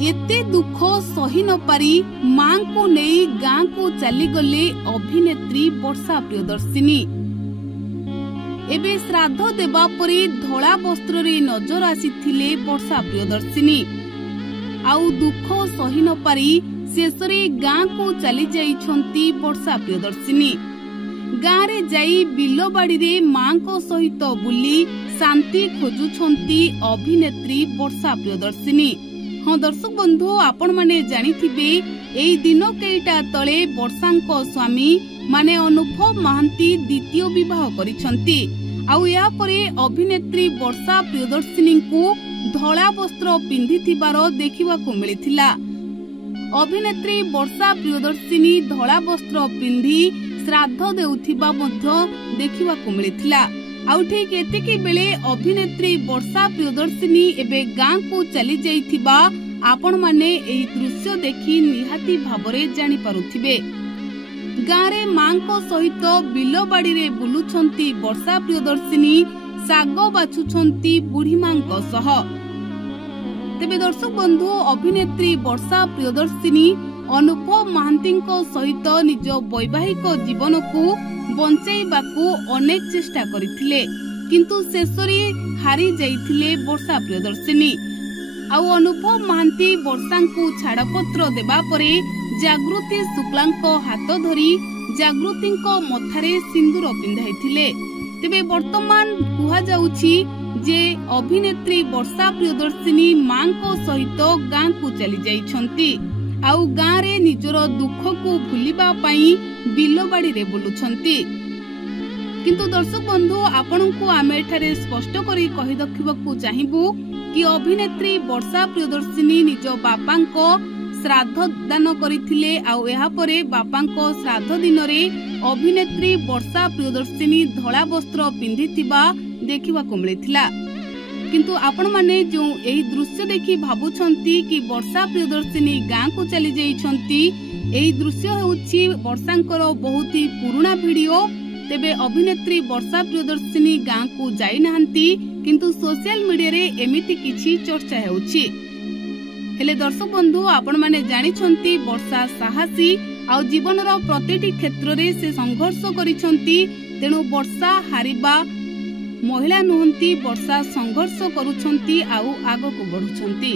एते दुख सही न पारी मां को नहीं गां को चली गले अभिनेत्री वर्षा प्रियदर्शिनी। एबे श्राद्ध देबा परे धला वस्त्र रे नजर आसीथिले वर्षा प्रियदर्शिनी। आउ दुख सही न पारी शेषरे गां को चली जाइछंती वर्षा प्रियदर्शिनी। गां रे जाई बिलबाड़ी रे मां को सहित बुली शांति खोजुछंती अभिनेत्री वर्षा प्रियदर्शिनी। हाँ दर्शक बंधु, आपण माने जानिथिबे एई दिन केइटा तळे वर्षांको स्वामी माने अनुभव महांती द्वितीय विवाह करिछंती। आउ या परे अभिनेत्री वर्षा प्रियदर्शिनी को धला वस्त्र पिंधिथिबार देखिबाकू मिलिथिला। अभिनेत्री वर्षा प्रियदर्शिनी धला वस्त्र पिंधि श्राद्ध देउथिबा मध्य देखिबाकू मिलिथिला। आउ ठीक एतिकी बेले अभिनेत्री वर्षा प्रियदर्शिनी एबे गां को चली जाइथिबा आपण माने एही दृश्य देखि निहाती भाबरे जानि पारुथिबे। गां रे मां को सहित बिलबाड़ी रे बुलुछंती वर्षा प्रियदर्शिनी, साग बाछुछंती बुढ़ी मां को सह। तेबे दर्शक बंधु, अभिनेत्री वर्षा प्रियदर्शिनी अनुभव महांती सहित निज वैवाहिक जीवन को बंचाइबाकू अनेक चेष्टा करिथिले, किंतु शेषरे हारी जाइथिले वर्षा प्रियदर्शिनी। आउ अनुभव महांती वर्षा को छाड़पत्र देबा परे जागृति शुक्लांको हाथ धरी जागृति मथारे सिंदूर पिंधाइथिले। तेबे वर्तमान कुहा जाउछि जे अभिनेत्री वर्षा प्रियदर्शिनी मां को सहित गां को चली जाइछंती। आउ गां रे निजर दुख को भूलिबा पई बिलबाड़ी रे बुलुछंती। किंतु दर्शक बंधु, आपनकु आमे एठारे स्पष्ट करी कहि दखिबाकू चाहिबू कि अभिनेत्री वर्षा प्रियदर्शिनी निज बापांको श्राद्ध दान करिथिले। आउ एहा परे बापांको श्राद्ध दिन रे अभिनेत्री वर्षा प्रियदर्शिनी धला वस्त्र पिंधिथिबा देखिबाकू मिलिथिला। किंतु आपण माने जो एही दृश्य देखि भाबुछंती कि वर्षा प्रियदर्शिनी गां को चली जाइछंती, एही दृश्य हेउछि वर्षांकर बहुत ही पुराना वीडियो। तेबे अभिनेत्री वर्षा प्रियदर्शिनी गां को जाई नाहंती, किंतु सोशल मीडिया रे एमिति किछि चर्चा हेउछि। हेले दर्शक बंधु, आपण माने जानिछंती वर्षा साहसी आ जीवनर प्रतिटी क्षेत्र रे से संघर्ष करिछंती। तेणु वर्षा हारिबा महिला नुहंती, वर्षा संघर्ष करुछंती आउ आगको बढ़ुछंती।